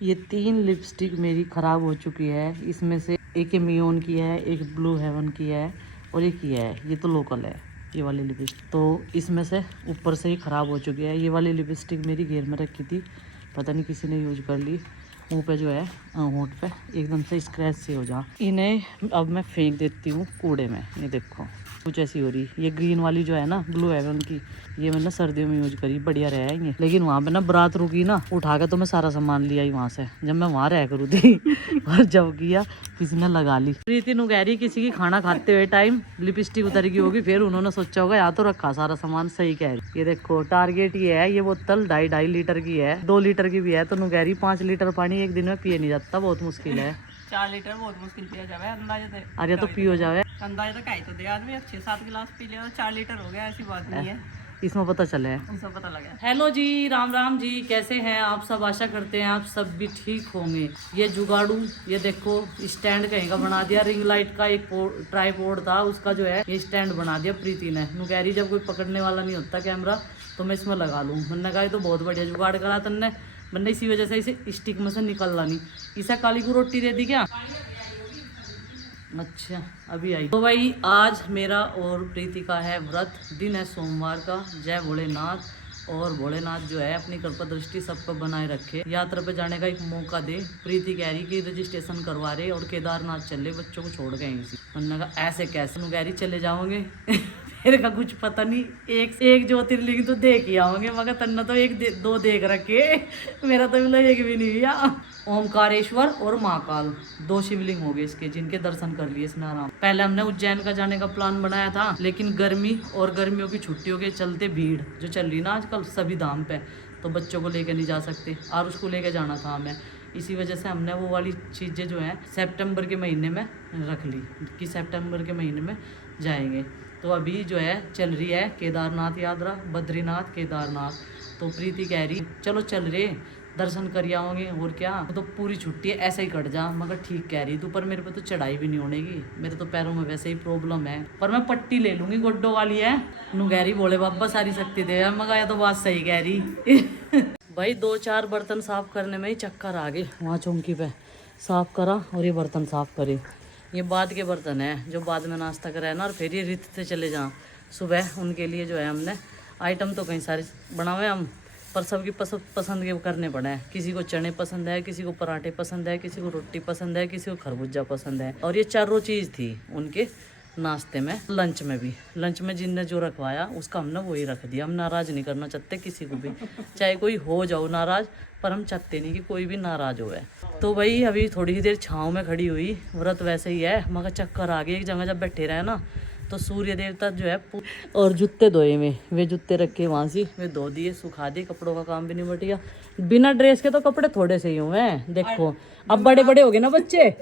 ये 3 लिपस्टिक मेरी ख़राब हो चुकी है। इसमें से एक मियोन की है, एक ब्लू हेवन की है और एक ये है। ये तो लोकल है ये वाली लिपस्टिक। तो इसमें से ऊपर से ही ख़राब हो चुकी है। ये वाली लिपस्टिक मेरी घेर में रखी थी, पता नहीं किसी ने यूज कर ली। मुँह पे जो है होंठ पे एकदम से स्क्रैच से हो जा। इन्हें अब मैं फेंक देती हूँ कूड़े में। ये देखो कुछ ऐसी हो रही। ये ग्रीन वाली जो है ना ब्लू हेवन की, ये मैंने सर्दियों में यूज करी, बढ़िया रहा ये। लेकिन वहाँ पे ना बारात रुकी ना, उठा के तो मैं सारा सामान लिया ही वहाँ से, जब मैं वहाँ रह करूँ थी। और जब किया किसी ने लगा ली। प्रीति नु कह रही किसी की खाना खाते हुए टाइम लिपस्टिक उतर गई होगी, फिर उन्होंने सोचा होगा यहाँ तो रखा सारा सामान। सही कह रही। ये देखो टारगेट ये है, ये बोतल 2.5 लीटर की है, 2 लीटर की भी है। तो नु कह रही 5 लीटर पानी एक दिन में पिए नहीं जाता, बहुत मुश्किल है। 4 लीटर बहुत मुश्किल पिया जावे अंदाजे। अरे तो पियो जावे अंदाजे तो कहीं तो दे आदमी 6-7 गिलास पी लिया तो 4 लीटर हो गया, ऐसी बात नहीं है। इसमें पता चले है, इसमें पता लगा। हेलो जी, राम राम जी, कैसे हैं आप सब? आशा करते हैं आप सब भी ठीक होंगे। ये जुगाड़ू, ये देखो स्टैंड कहीं का बना दिया। रिंग लाइट का एक ट्राइपॉड था, उसका जो है ये स्टैंड बना दिया प्रीति ने। नु कह रही जब कोई पकड़ने वाला नहीं होता कैमरा तो मैं इसमें लगा लूँ। मैंने कहा ये तो बहुत बढ़िया जुगाड़ करा तन्ने। मैंने इसी वजह से इसे स्टिक में से निकलना नहीं। इसे काली को रोटी दे दी क्या? अच्छा अभी आई। तो भाई आज मेरा और प्रीति का है व्रत। दिन है सोमवार का। जय भोलेनाथ। और भोलेनाथ जो है अपनी कृपा दृष्टि सब पर बनाए रखे, यात्रा पे जाने का एक मौका दे। प्रीति कह रही कि रजिस्ट्रेशन करवा रहे और केदारनाथ चले, बच्चों को छोड़ गए इसी। मैंने कहा ऐसे कैसे? कह रही चले जाओगे। मेरे का कुछ पता नहीं, एक ज्योतिर्लिंग तो देख ही आओगे, मगर तन्ना तो दो देख रखे, मेरा तो मतलब एक भी नहीं हुआ। ओमकारेश्वर और महाकाल 2 शिवलिंग हो गए इसके, जिनके दर्शन कर लिए इसने आराम। पहले हमने उज्जैन का जाने का प्लान बनाया था, लेकिन गर्मी और गर्मियों की छुट्टियों के चलते भीड़ जो चल रही ना आजकल सभी धाम पे, तो बच्चों को लेकर नहीं जा सकते और उसको लेकर जाना था हमें। इसी वजह से हमने वो वाली चीज़ें जो हैं सितंबर के महीने में रख ली कि सितंबर के महीने में जाएंगे। तो अभी जो है चल रही है केदारनाथ यात्रा, बद्रीनाथ केदारनाथ। तो प्रीति कह रही चलो चल रहे, दर्शन कर आओगे और क्या। तो पूरी छुट्टी ऐसे ही कट जा, मगर ठीक कह रही तू, पर मेरे पे तो चढ़ाई भी नहीं होनेगी, मेरे तो पैरों में वैसे ही प्रॉब्लम है। पर मैं पट्टी ले लूंगी, गोड्डो वाली है। नु कह रही बोले बाबा सारी शक्ति दे, मगर ये तो बात सही कह रही। भाई 2-4 बर्तन साफ करने में ही चक्कर आ गए। वहाँ चौंकी पे साफ करा और ये बर्तन साफ करे। ये बाद के बर्तन है जो बाद में नाश्ता करा है ना, और फिर ये रित से चले जाओ सुबह। उनके लिए जो है हमने आइटम तो कई सारे बनाए हम, पर सबकी पसंद के करने पड़े हैं। किसी को चने पसंद है, किसी को पराठे पसंद है, किसी को रोटी पसंद है, किसी को खरबूजा पसंद है। और ये चारों चीज़ थी उनके नाश्ते में। लंच में भी, लंच में जिनने जो रखवाया उसका हमने वही रख दिया। हम नाराज़ नहीं करना चाहते किसी को भी, चाहे कोई हो जाओ नाराज़, पर हम चाहते नहीं कि कोई भी नाराज़ हो। तो भाई अभी थोड़ी ही देर छाँव में खड़ी हुई, व्रत वैसे ही है, मगर चक्कर आ गई। एक जगह जब बैठे रहे ना तो सूर्य देवता जो है, और जूते धोए में, वे जूते रखे वहाँ से, वे धो दिए, सुखा दिए। कपड़ों का काम भी नहीं बट गया। बिना ड्रेस के तो कपड़े थोड़े से ही हुए हैं। देखो अब बड़े बड़े हो गए ना बच्चे,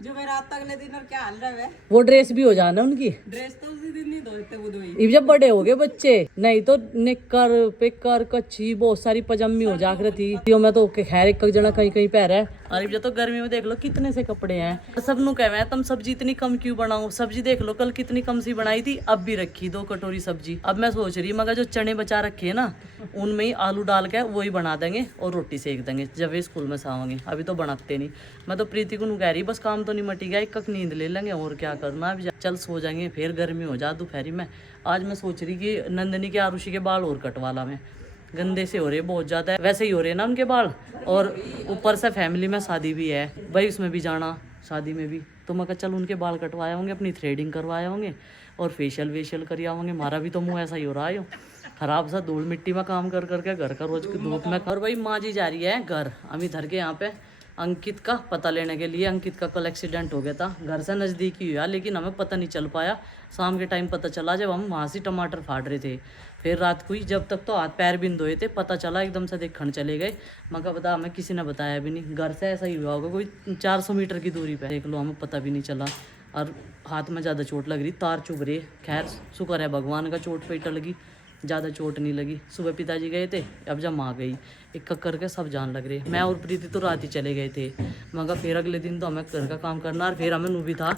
जो मैं रात तक ने दिन और क्या हाल रहा है, वो ड्रेस भी हो जाना उनकी। ड्रेस तो उसी दिन नहीं धोते वो धोई। इब जब बड़े हो गए बच्चे, नहीं तो निक्कर पेकर कच्छी बहुत सारी पजामी हो जाकर थी। तो मैं तो खैर एक जना कहीं कहीं पैर है। और इब तो गर्मी में देख लो कितने से कपड़े हैं। सब नु कह तुम सब्जी इतनी कम क्यों बनाओ? सब्जी देख लो कल कितनी कम सी बनाई थी, अब भी रखी 2 कटोरी सब्जी। अब मैं सोच रही मगर जो चने बचा रखे है ना, उनमें ही आलू डाल के वही बना देंगे और रोटी सेक देंगे जब वे स्कूल में सावेंगे। अभी तो बनाते नहीं। मैं तो प्रीति को कह रही बस काम तो नहीं मटी गया, एक नींद ले लेंगे और क्या करना। अभी चल सो जाएंगे, फिर गर्मी हो जा दोपहरी में। आज मैं सोच रही कि नंदनी के आरुषि के बाल और कटवा ला मैं, गंदे से हो रहे बहुत ज़्यादा, वैसे ही हो रहे ना उनके बाल। और ऊपर से फैमिली में शादी भी है भाई, उसमें भी जाना शादी में भी। तो मैं कहा चल उनके बाल कटवाए होंगे, अपनी थ्रेडिंग करवाए होंगे और फेशियल वेशियल करिए होंगे। हमारा भी तो मुँह ऐसा ही हो रहा है खराब सा, धूल मिट्टी में काम कर करके घर का रोज की धूप में। और भाई माँ जी जा रही है घर अभी धर के यहाँ पे अंकित का पता लेने के लिए। अंकित का कल एक्सीडेंट हो गया था, घर से नज़दीक ही हुआ, लेकिन हमें पता नहीं चल पाया। शाम के टाइम पता चला जब हम वहाँ से टमाटर फाड़ रहे थे। फिर रात को ही, जब तक तो हाथ पैर भी धोए थे, पता चला एकदम से देखने चले गए। मगर बता हमें किसी ने बताया भी नहीं। घर से ऐसा ही हुआ होगा कोई 400 मीटर की दूरी पर, देख लो हमें पता भी नहीं चला। और हाथ में ज़्यादा चोट लग रही, तार चुभ रही। खैर शुक्र है भगवान का चोट पे टल गई, ज़्यादा चोट नहीं लगी। सुबह पिताजी गए थे, अब जब माँ गई, एक करके सब जान लग रही है। मैं और प्रीति तो रात ही चले गए थे, मगर फिर अगले दिन तो हमें घर का काम करना, और फिर हमें नू भी था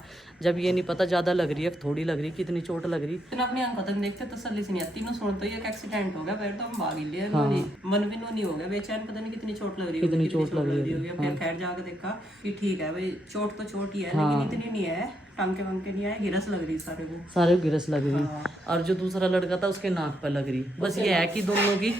जब ये नहीं पता ज़्यादा लग रही है थोड़ी लग रही, कितनी चोट लग रही। इतना अपनी आंखों तक देखते तसल्ली से नहीं आती, तीनों सुन तो ये एक्सीडेंट हो गया, फिर तो हम भाग ही लिए। मन भी नहीं हो गया बेचैन, पता नहीं कितनी चोट लग रही है, कितनी चोट लग रही होगी। फिर खैर जाकर देखा कि ठीक है भाई, चोट तो चोट ही है, लेकिन इतनी नहीं है, टांके वांके नहीं आए, गिरस लग रही सारे गिरस लग रही। और जो दूसरा लड़का था उसके नाक पर लग रही। बस ये है कि दोनों की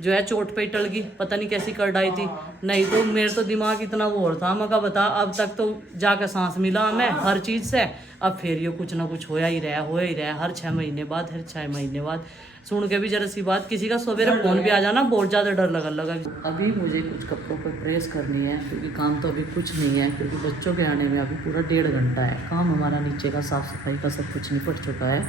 जो है चोट पे ही टल गई, पता नहीं कैसी कर डाई थी। नहीं तो मेरे तो दिमाग इतना वो था, मैं कहा बता, अब तक तो जाकर सांस मिला हमें हर चीज़ से, अब फिर ये कुछ ना कुछ होया ही रहा हर 6 महीने बाद, हर 6 महीने बाद। सुन के भी जरा सी बात, किसी का सवेरे फोन भी आ जाना, बहुत ज़्यादा डर लगा। अभी मुझे कुछ कपड़ों पर प्रेस करनी है, क्योंकि काम तो अभी कुछ नहीं है, क्योंकि बच्चों के आने में अभी पूरा 1.5 घंटा है। काम हमारा नीचे का साफ़ सफाई का सब कुछ निपट चुका है,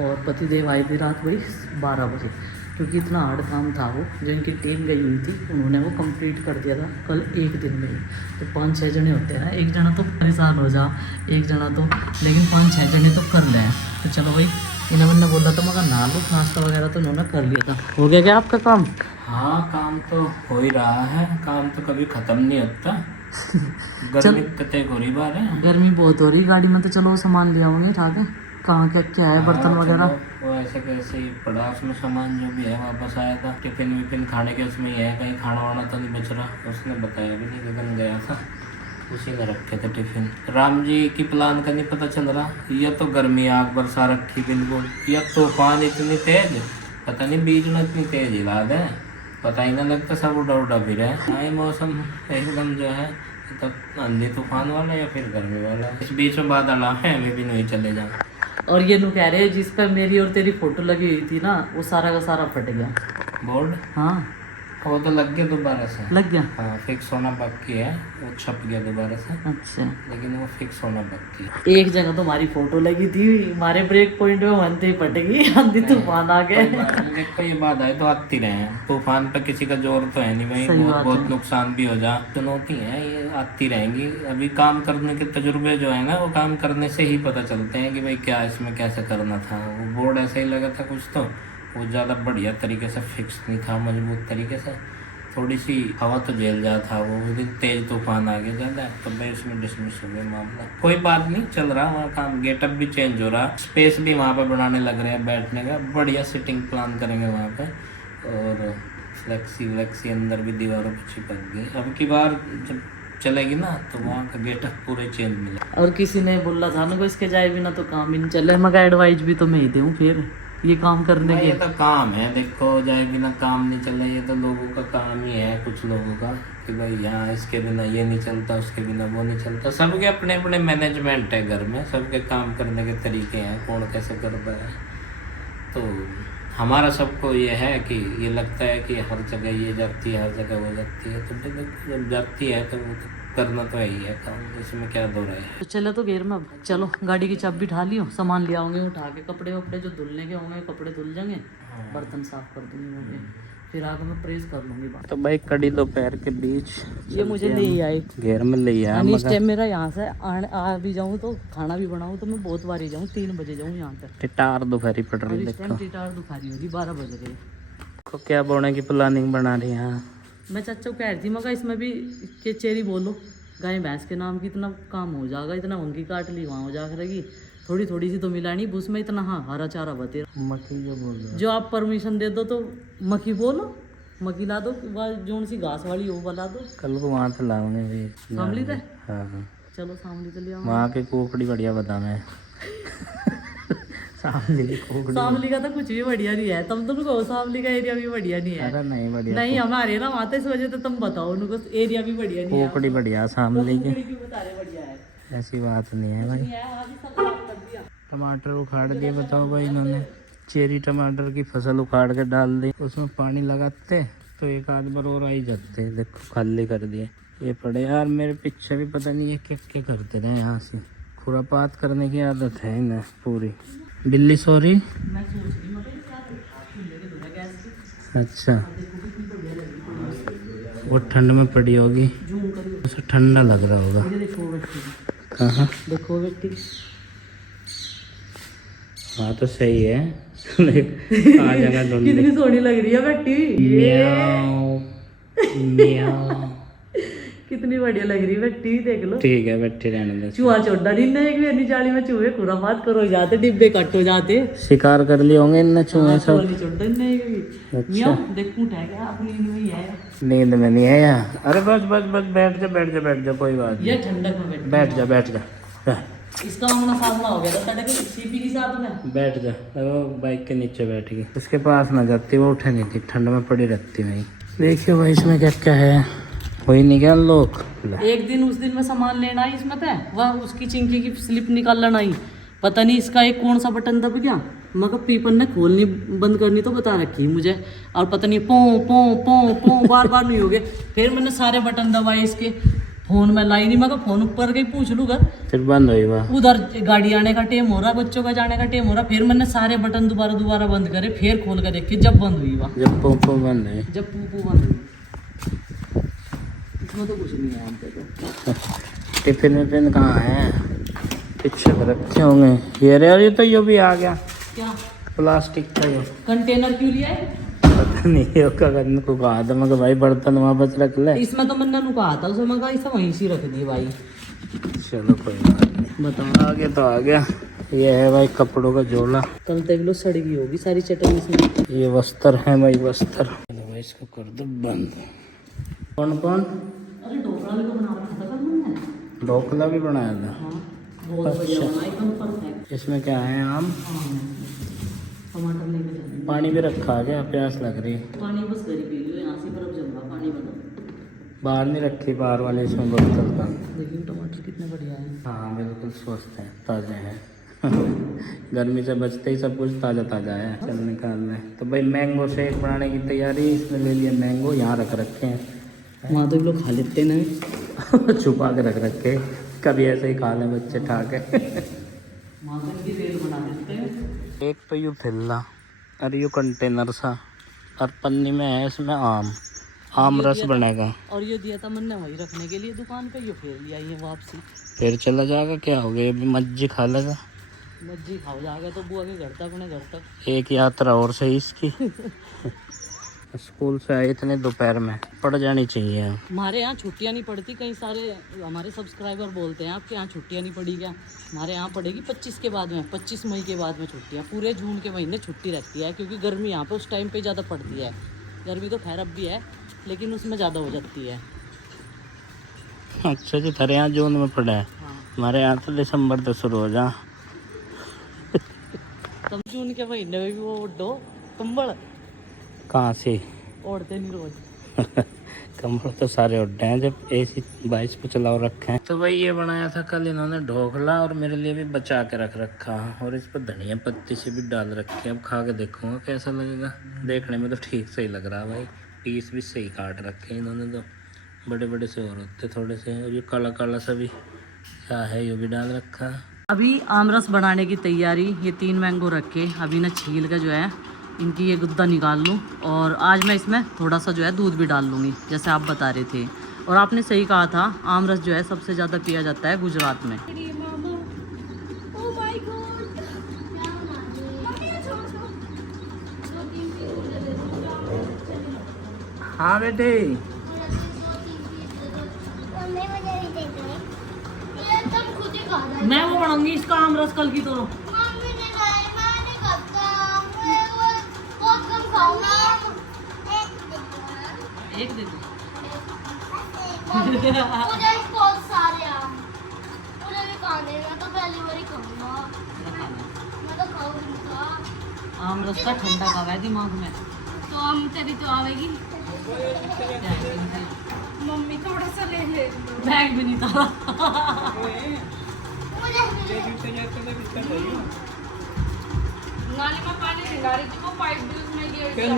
और पतिदेव आए भी रात वही 12 बजे, क्योंकि इतना हार्ड काम था वो, जो इनकी टीम गई हुई थी उन्होंने वो कंप्लीट कर दिया था कल एक दिन में ही। तो 5-6 जने होते हैं, एक जना तो परेशान हो जा, एक जना तो, लेकिन 5-6 जने तो कर लें। तो चलो भाई, इन्होंने बोला तो मगर ना लो, नाश्ता वगैरह तो उन्होंने कर लिया था। हो गया क्या आपका काम? हाँ, काम तो हो ही रहा है, काम तो कभी ख़त्म नहीं होता। गर्मी कितने हो रही बार है, गर्मी बहुत हो रही, गाड़ी में तो चलो सामान ले आओगे उठा के, कहाँ क्या है बर्तन वगैरह वो ऐसे कैसे ही पड़ा, उसमें सामान जो भी है वापस आया था। टिफिन विफिन खाने के उसमें ही है, कहीं खाना वाना तो नहीं बच रहा, उसने बताया भी नहीं, किधर गया था, उसी ने रखे थे टिफिन। राम जी की प्लान का नहीं पता चल रहा, या तो गर्मी आग बरसा रखी बिल्कुल, या तूफान इतनी तेज, पता नहीं बीच में इतनी तेज हिला है, पता ही ना लगता, सब उड़ा फिर है। मौसम एकदम जो है तो आंधी तूफान वाला या फिर गर्मी वाला, इस बीच में बादल आ है, हमें भी नहीं चले जाए। और ये लोग कह रहे हैं जिस पर मेरी और तेरी फोटो लगी हुई थी ना, वो सारा का सारा फट गया बोर्ड। हाँ, वो तो लग गया दोबारा से, लग गया। हाँ, फिक्स होना बाकी है, वो छप गया दोबारा से। अच्छा, लेकिन वो फिक्स होना बाकी है। एक जगह तो हमारी फोटो लगी थी, हमारे ब्रेक पॉइंट में वनते ही फट गई, आंधी तूफान आ गए। देखो ये बात है तो आती रहे हैं, तूफान पे किसी का जोर तो है नहीं भाई, बहुत नुकसान भी हो जा, चुनौती है ये, आती रहेंगी। अभी काम करने के तजुर्बे जो है ना, वो काम करने से ही पता चलते हैं कि भाई क्या इसमें कैसे करना था। वो बोर्ड ऐसे ही लगा था कुछ, तो वो ज़्यादा बढ़िया तरीके से फिक्स नहीं था, मजबूत तरीके से, थोड़ी सी हवा तो झेल जा था वो, लेकिन तेज तूफान आ गया ज़्यादा, तो भाई उसमें डिसमिस हो गया मामला। कोई बात नहीं, चल रहा वहाँ काम, गेटअप भी चेंज हो रहा, स्पेस भी वहाँ पे बनाने लग रहे हैं बैठने का, बढ़िया सिटिंग प्लान करेंगे वहाँ पे, और फ्लेक्सी अंदर भी दीवारों पर चिपक गई। अब की बार जब चलेगी ना तो वहाँ का गेटअप पूरे चेंज मिला। और किसी ने बोला था ना, इसके जाए बिना तो काम ही नहीं चले, मगर एडवाइस भी तो मैं ही दूँ फिर ये काम करने के। ये तो काम है, देखो जाए बिना काम नहीं चले, ये तो लोगों का काम ही है, कुछ लोगों का, कि भाई यहाँ इसके बिना ये नहीं चलता, उसके बिना वो नहीं चलता। सबके अपने अपने मैनेजमेंट है घर में, सबके काम करने के तरीके हैं, कौन कैसे करता है। तो हमारा सबको ये है कि ये लगता है कि हर जगह ये जाती है, हर जगह वो जाती है, तो जब जाती है तो वो करना तो यही है काम, इसमें क्या दो रहा है। तो चले तो घेर में, अब चलो गाड़ी की चाबी उठा लियो, सामान ले आओगे उठा के, कपड़े वपड़े जो धुलने के होंगे कपड़े धुल जाएंगे, बर्तन साफ कर दूंगी होंगे, फिर आगे मैं प्रेस कर लूंगी बात। तो भाई कड़ी दोपहर के बीच ये मुझे ले ही आए, घेर में ले आया, इस टाइम मेरा यहाँ से आ भी जाऊँ तो खाना भी बनाऊँ तो मैं बहुत बार ही जाऊँ, 3 बजे जाऊँ यहाँ तक, टिटार दोपहरी पड़ रही, इस टाइम टिटार दुखारी होगी, 12 बज गए। को क्या बोने की प्लानिंग बना रही है? मैं चाचा को कह रही थी, मगर इसमें भी के चेरी बोलो, गाय भैंस के नाम की इतना काम हो जाएगा, इतना उनकी काट ली वहाँ हो जा करेगी, थोड़ी थोड़ी सी तो मिलानी बूस में, इतना हाँ हरा चारा बते मक्खी जो बोल रहे जो आप परमिशन दे दो तो मक्खी बोलो, मक्खी ला दो, जोन सी घास वाली वो बना दो, कल को वहाँ तो लाऊंगे भी। सामली थे, हाँ हाँ, चलो सामली तो ले आओ, वहाँ के कुकड़ी बढ़िया बताना है। सामली की कुकड़ी, सामली का तो कुछ भी बढ़िया नहीं है, तुम कहो सामली का एरिया भी बढ़िया नहीं है। अरे नहीं बढ़िया, नहीं हमारे ना वहाँ तो इस वजह तो तुम बताओ उनको, एरिया भी बढ़िया नहीं है, कुकड़ी बढ़िया सामली की, क्यों बता रहे बढ़िया है, ऐसी बात नहीं है भाई। वहाँ भी सब साफ कर दिया। टमाटर उखाड़ दिए, बताओ भाई, इन्होंने चेरी टमाटर की फसल उखाड़ के डाल दी, उसमें पानी लगाते तो एक आध बार और आई जाते, देखो खाली कर दिए। ये पड़े यार मेरे पीछे भी, पता नहीं ये क्या क्या करते रहे, यहाँ से खुरापात करने की आदत है इन्हें पूरी। बिल्ली सॉरी, मैं सोच रही हूँ गैस की, अच्छा वो ठंड में पड़ी होगी, जूम करियो, उसे ठंडा लग रहा होगा। ये देखो बेटी, कहाँ? देखो बेटी, हाँ तो सही है। आ जाएगा ढूंढने। कितनी सोहनी लग रही है बेटी, म्याऊं। मियाँ। कितनी बढ़िया लग रही है टीवी देख लो। ठीक है बैठे रहने दो। चूहा चोडा दिन एक भी नहीं जाली में चूहे खुराफात करो जाते डिब्बे कट हो जाते। शिकार कर लिए होंगे इन चूहे सब। चूहा नहीं चोडा दिन एक भी। अच्छा। मियाँ देख पूछ है क्या अपनी नींद में ही है। नींद में नहीं है यहाँ। अरे बस बस बस बैठ जा बैठ जा बैठ जा, कोई बात ये नहीं। ठंडक में बैठ जा बैठ जा इसका आमना सामना हो गया था तड़के सीपी के साथ में। बैठ जा। वो बाइक के नीचे बैठ गई, उसके पास ना जाती, वो उठे नहीं थी, ठंड में पड़ी रहती भाई। देखियो भाई इसमें क्या क्या है, कोई नहीं क्या लोग। एक दिन उस दिन में सामान लेना आई इसमें था वह उसकी चिंकी की स्लिप निकालना आई, पता नहीं इसका एक कौन सा बटन दब गया, मगर पीपल ने खोलनी बंद करनी तो बता रखी मुझे, और पता नहीं पो पो पो पो बार बार नहीं हो गए। फिर मैंने सारे बटन दबाए इसके, फोन में लाई नहीं, मगर फोन ऊपर गई पूछ लूँगा, फिर बंद हुई वह। उधर गाड़ी आने का टाइम हो रहा, बच्चों का जाने का टाइम हो रहा, फिर मैंने सारे बटन दोबारा बंद करे, फिर खोल कर देखे जब बंद हुई वह, जब पोपो बंद है। जब पू बंद हुई। इसमें तो कुछ नहीं है हम पे तो। टिफिन विफिन कहाँ है, पीछे रखे होंगे। ये रे, ये तो ये भी आ गया क्या प्लास्टिक का, ये कंटेनर क्यों लिया है? पता नहीं ये का करने को कहा था, मगर भाई बर्तन वापस रख ले। इसमें तो मैंने नु कहा था उसे, मगर इसे वहीं से रख दी भाई। चलो कोई बात नहीं, बताओ आगे तो आ गया। ये है भाई कपड़ों का झोला, कल तक लो सड़ गई होगी सारी चटनी इसमें। ये वस्त्र है भाई वस्त्र। चलो भाई इसको कर दो बंद। कौन कौन? अरे ढोकला भी तो बना रखा था कल मैंने। ढोकला भी बनाया था। हाँ, बहुत बढ़िया बना, एकदम परफेक्ट। इसमें क्या है, आम हाँ, टमाटर लेके जाने। पानी भी रखा है क्या, प्यास लग रही है। पानी बस घर ही पी लो, यहाँ से बर्फ जम रहा पानी बना। बाहर नहीं रखी, बाहर वाले इसमें बोतल का। देखिए टमाटर कितने बढ़िया है। हाँ बिल्कुल स्वस्थ है, ताज़े हैं। गर्मी से बचते ही सब कुछ ताज़ा ताज़ा है। चल निकाल लें। तो भाई मैंगो शेक बनाने की तैयारी, इसमें ले लिया मैंगो, यहाँ रख रखे हैं। वहाँ तो लोग खा लेते ना। छुपा के रख रखे, कभी ऐसे ही खा लें बच्चे ठा के। वहाँ तो इनकी रेल बना देते हैं। एक तो यूँ थैला और यूँ कंटेनर सा, और पन्नी में है इसमें आम रस बनेगा। और ये दिया था मैंने वही रखने के लिए दुकान पे, ये फिर लिया ये वापसी। फिर चला जाएगा, क्या हो गया, अभी मज्जी खा लेगा। मज्जी खाओ जाएगा तो बुआ के घर तक, उन्हें घर तक। एक यात्रा और सही इसकी। स्कूल से आए इतने दोपहर में, पड़ जानी चाहिए। हमारे यहाँ छुट्टियाँ नहीं पड़ती, कई सारे हमारे सब्सक्राइबर बोलते हैं आपके यहाँ छुट्टियाँ नहीं पड़ी क्या। हमारे यहाँ पड़ेगी 25 के बाद में, 25 मई के बाद में छुट्टियाँ। पूरे जून के महीने छुट्टी रहती है, क्योंकि गर्मी यहाँ पे उस टाइम पे ज़्यादा पड़ती है। गर्मी तो खैर अब भी है, लेकिन उसमें ज़्यादा हो जाती है। अच्छा जी, तेरे यहाँ जून में पड़ा है, हाँ, हमारे यहाँ तो दिसंबर तो शुरू हो जा। तब जून के महीने में भी वो ओढ़ो कंबल, कहाँ से ओढ़ते नहीं रोज। कमर तो सारे उड्डे हैं जब AC 22 पे चलाओ रखे हैं। तो भाई ये बनाया था कल इन्होंने ढोकला, और मेरे लिए भी बचा के रख रखा, और इस पर धनिया पत्ती से भी डाल रखे। अब खा के देखूंगा कैसा लगेगा। देखने में तो ठीक सही लग रहा है भाई, पीस भी सही काट रखे इन्होंने, तो बड़े बड़े से और होते थोड़े से। और ये काला काला सा भी क्या है, ये भी डाल रखा। अभी आमरस बनाने की तैयारी। ये 3 मैंगो रखे, अभी ना छील का जो है इनकी ये गुद्दा निकाल लूँ, और आज मैं इसमें थोड़ा सा जो है दूध भी डाल लूँगी, जैसे आप बता रहे थे। और आपने सही कहा था, आमरस जो है सबसे ज़्यादा पिया जाता है गुजरात में। हाँ बेटे, मैं वो बनाऊंगी इसका आमरस कल की तो। एक दे दो। मुझे बहुत सारे आम, मुझे भी खाने, मैं तो पहली बार ही खाऊंगा, मैं तो खाऊंगा। आमरस का ठंडा का है दिमाग में, तो आम तेरी तो आवेगी। मम्मी थोड़ा सा ले ले, बैग भी नहीं था। नाली में पानी भिंगा रही थी, वो पाइप भी उसमें गिर गया।